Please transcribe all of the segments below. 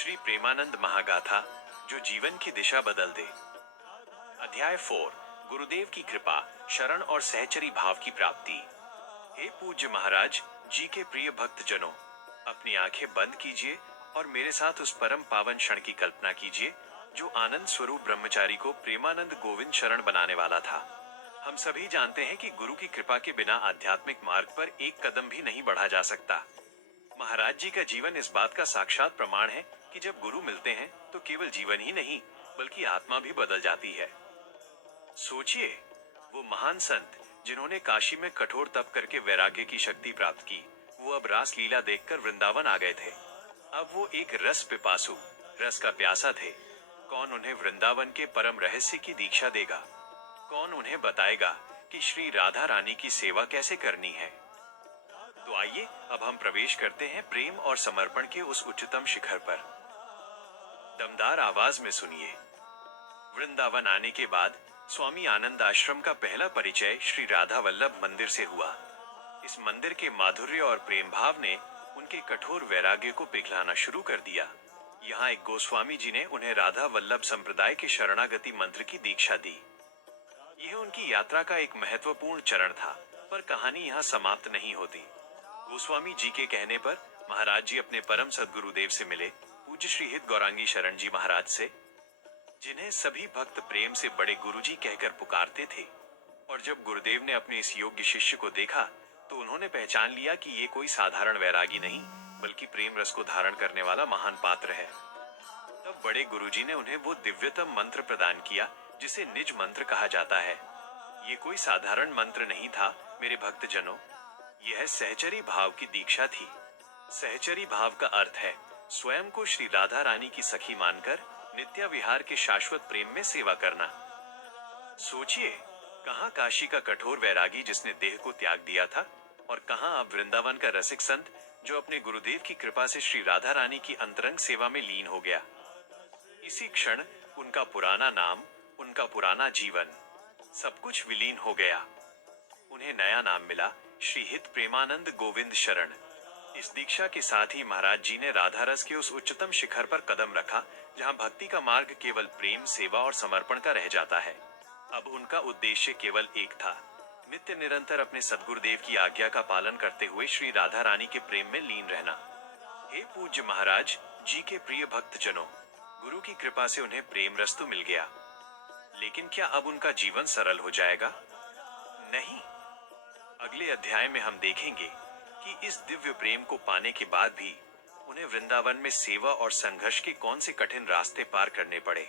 श्री प्रेमानंद महागाथा जो जीवन की दिशा बदल दे। अध्याय 4 गुरुदेव की कृपा, शरण और सहचरी भाव की प्राप्ति। हे पूज्य महाराज जी के प्रिय भक्त जनों, अपनी आंखें बंद कीजिए और मेरे साथ उस परम पावन क्षण की कल्पना कीजिए जो आनंद स्वरूप ब्रह्मचारी को प्रेमानंद गोविंद शरण बनाने वाला था। हम सभी जानते हैं कि गुरु की कृपा के बिना आध्यात्मिक मार्ग पर एक कदम भी नहीं बढ़ा जा सकता। महाराज जी का जीवन इस बात का साक्षात प्रमाण है कि जब गुरु मिलते हैं तो केवल जीवन ही नहीं बल्कि आत्मा भी बदल जाती है। सोचिए, वो महान संत जिन्होंने काशी में कठोर तप करके वैराग्य की शक्ति प्राप्त की, वो अब रास लीला देखकर वृंदावन आ गए थे। अब वो एक रस पिपासु, रस का प्यासा थे। कौन उन्हें वृंदावन के परम रहस्य की दीक्षा देगा? कौन उन्हें बताएगा कि श्री राधा रानी की सेवा कैसे करनी है? तो आइए अब हम प्रवेश करते हैं प्रेम और समर्पण के उस उच्चतम शिखर पर। दमदार आवाज में सुनिए। वृंदावन आने के बाद स्वामी आनंद आश्रम का पहला परिचय श्री राधा वल्लभ मंदिर से हुआ। इस मंदिर के माधुर्य और प्रेम भाव ने उनके कठोर वैराग्य को पिघलाना शुरू कर दिया। यहाँ एक गोस्वामी जी ने उन्हें राधा वल्लभ संप्रदाय के शरणागति मंत्र की दीक्षा दी। यह उनकी यात्रा का एक महत्वपूर्ण चरण था, पर कहानी यहाँ समाप्त नहीं होती। गोस्वामी जी के कहने पर महाराज जी अपने परम सद्गुरुदेव से मिले, पूज्य श्री हित गौरांगी शरण जी महाराज से, जिन्हें सभी भक्त प्रेम से बड़े गुरुजी कहकर पुकारते थे। और जब गुरुदेव ने अपने इस योग्य शिष्य को देखा तो उन्होंने पहचान लिया कि ये कोई साधारण वैरागी नहीं बल्कि प्रेम रस को धारण करने वाला महान पात्र है। तब बड़े गुरुजी ने उन्हें वो दिव्यतम मंत्र प्रदान किया जिसे निज मंत्र कहा जाता है। ये कोई साधारण मंत्र नहीं था मेरे भक्त जनों, यह सहचरी भाव की दीक्षा थी। सहचरी भाव का अर्थ है स्वयं को श्री राधा रानी की सखी मानकर नित्य विहार के शाश्वत प्रेम में सेवा करना। सोचिए, कहाँ काशी का कठोर वैरागी जिसने देह को त्याग दिया था, और कहाँ अब वृंदावन का रसिक संत जो अपने गुरुदेव की कृपा से श्री राधा रानी की अंतरंग सेवा में लीन हो गया। इसी क्षण उनका पुराना नाम, उनका पुराना जीवन, सब कुछ विलीन हो गया। उन्हें नया नाम मिला, श्री हित प्रेमानंद गोविंद शरण। इस दीक्षा के साथ ही महाराज जी ने राधा रस के उस उच्चतम शिखर पर कदम रखा जहां भक्ति का मार्ग केवल प्रेम, सेवा और समर्पण का रह जाता है। अब उनका उद्देश्य केवल एक था, नित्य निरंतर अपने सद्गुरुदेव की आज्ञा का पालन करते हुए श्री राधा रानी के प्रेम में लीन रहना। हे पूज्य महाराज जी के प्रिय भक्त जनों, गुरु की कृपा से उन्हें प्रेम रस तो मिल गया, लेकिन क्या अब उनका जीवन सरल हो जाएगा? नहीं। अगले अध्याय में हम देखेंगे कि इस दिव्य प्रेम को पाने के बाद भी उन्हें वृंदावन में सेवा और संघर्ष के कौन से कठिन रास्ते पार करने पड़े।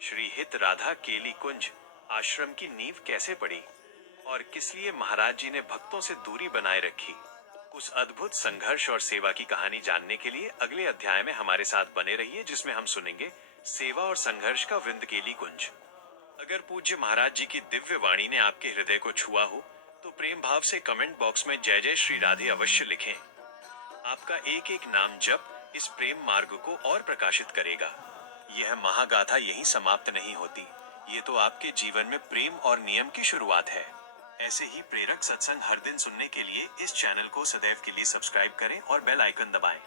श्री हित राधा केली कुंज आश्रम की नींव कैसे पड़ी और किस लिए महाराज जी ने भक्तों से दूरी बनाए रखी, उस अद्भुत संघर्ष और सेवा की कहानी जानने के लिए अगले अध्याय में हमारे साथ बने रहिए, जिसमें हम सुनेंगे सेवा और संघर्ष का वृंद केली कुंज। अगर पूज्य महाराज जी की दिव्य वाणी ने आपके हृदय को छुआ हो तो प्रेम भाव से कमेंट बॉक्स में जय जय श्री राधे अवश्य लिखें। आपका एक एक नाम जप इस प्रेम मार्ग को और प्रकाशित करेगा। यह महागाथा यहीं समाप्त नहीं होती, ये तो आपके जीवन में प्रेम और नियम की शुरुआत है। ऐसे ही प्रेरक सत्संग हर दिन सुनने के लिए इस चैनल को सदैव के लिए सब्सक्राइब करें और बेल आइकन दबाएं।